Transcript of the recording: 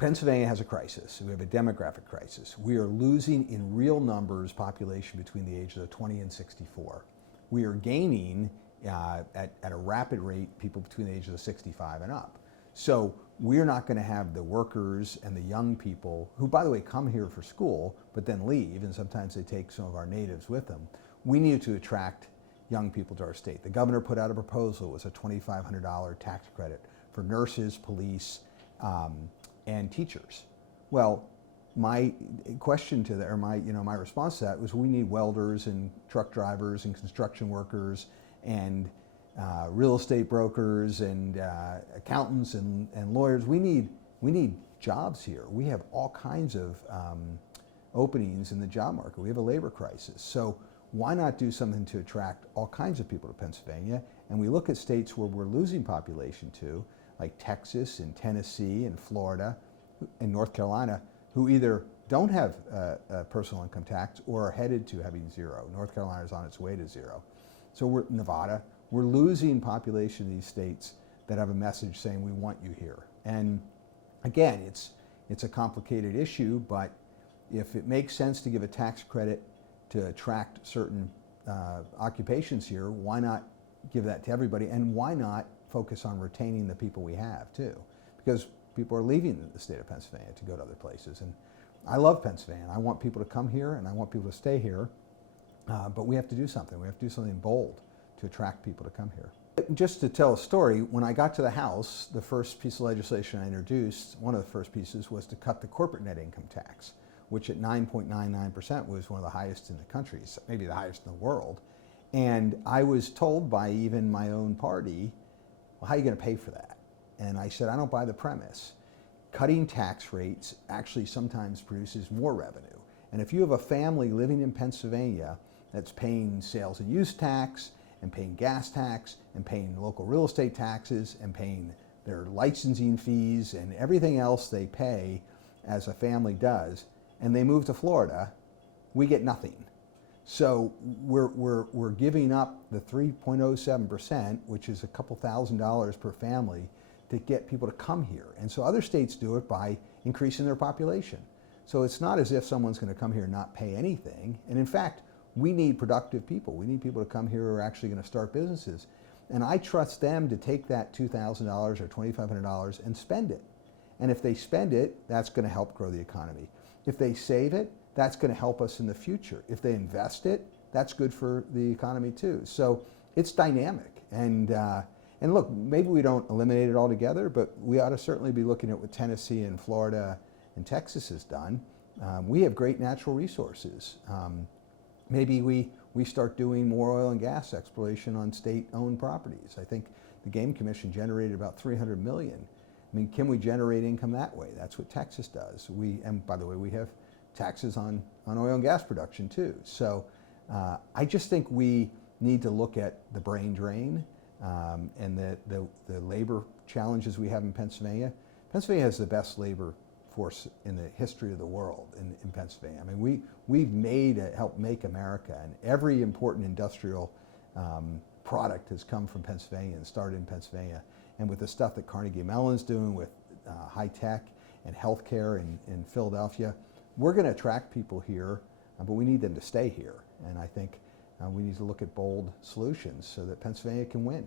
Pennsylvania has a crisis. We have a demographic crisis. We are losing in real numbers population between the ages of 20 and 64. We are gaining at a rapid rate people between the ages of 65 and up. So we're not going to have the workers and the young people who, by the way, come here for school but then leave, and sometimes they take some of our natives with them. We need to attract young people to our state. The governor put out a proposal. It was a $2,500 tax credit for nurses, police, and teachers. Well, my question to that, or my response to that was, we need welders and truck drivers and construction workers and real estate brokers and accountants and lawyers. We need jobs here. We have all kinds of openings in the job market. We have a labor crisis. So why not do something to attract all kinds of people to Pennsylvania? And we look at states where we're losing population to, like Texas and Tennessee and Florida and North Carolina, who either don't have a personal income tax or are headed to having zero. North Carolina is on its way to zero. So Nevada, we're losing population in these states that have a message saying we want you here. And again, it's a complicated issue, but if it makes sense to give a tax credit to attract certain occupations here, why not give that to everybody? And why not focus on retaining the people we have too? Because people are leaving the state of Pennsylvania to go to other places. And I love Pennsylvania. I want people to come here and I want people to stay here. But we have to do something. We have to do something bold to attract people to come here. Just to tell a story, when I got to the House, the first piece of legislation I introduced, one of the first pieces, was to cut the corporate net income tax, which at 9.99% was one of the highest in the country, maybe the highest in the world. And I was told by even my own party, well, how are you going to pay for that? And I said, I don't buy the premise. Cutting tax rates actually sometimes produces more revenue. And if you have a family living in Pennsylvania that's paying sales and use tax, and paying gas tax, and paying local real estate taxes, and paying their licensing fees, and everything else they pay as a family does, and they move to Florida, we get nothing. So we're giving up the 3.07%, which is a couple $1,000s per family, to get people to come here. And so other states do it by increasing their population. So it's not as if someone's going to come here and not pay anything. And in fact, we need productive people. We need people to come here who are actually going to start businesses. And I trust them to take that $2,000 or $2,500 and spend it. And if they spend it, that's going to help grow the economy. If they save it, that's going to help us in the future. If they invest it, that's good for the economy too. So it's dynamic. And look, maybe we don't eliminate it altogether, but we ought to certainly be looking at what Tennessee and Florida and Texas has done. We have great natural resources. Maybe we start doing more oil and gas exploration on state-owned properties. I think the Game Commission generated about $300 million. I mean, can we generate income that way? That's what Texas does. And by the way, we have taxes on oil and gas production too. So I just think we need to look at the brain drain and the labor challenges we have in Pennsylvania. Pennsylvania has the best labor force in the history of the world in Pennsylvania. I mean, we've helped make America, and every important industrial product has come from Pennsylvania and started in Pennsylvania. And with the stuff that Carnegie Mellon's doing with high tech and healthcare in Philadelphia, we're going to attract people here, but we need them to stay here. And I think we need to look at bold solutions so that Pennsylvania can win.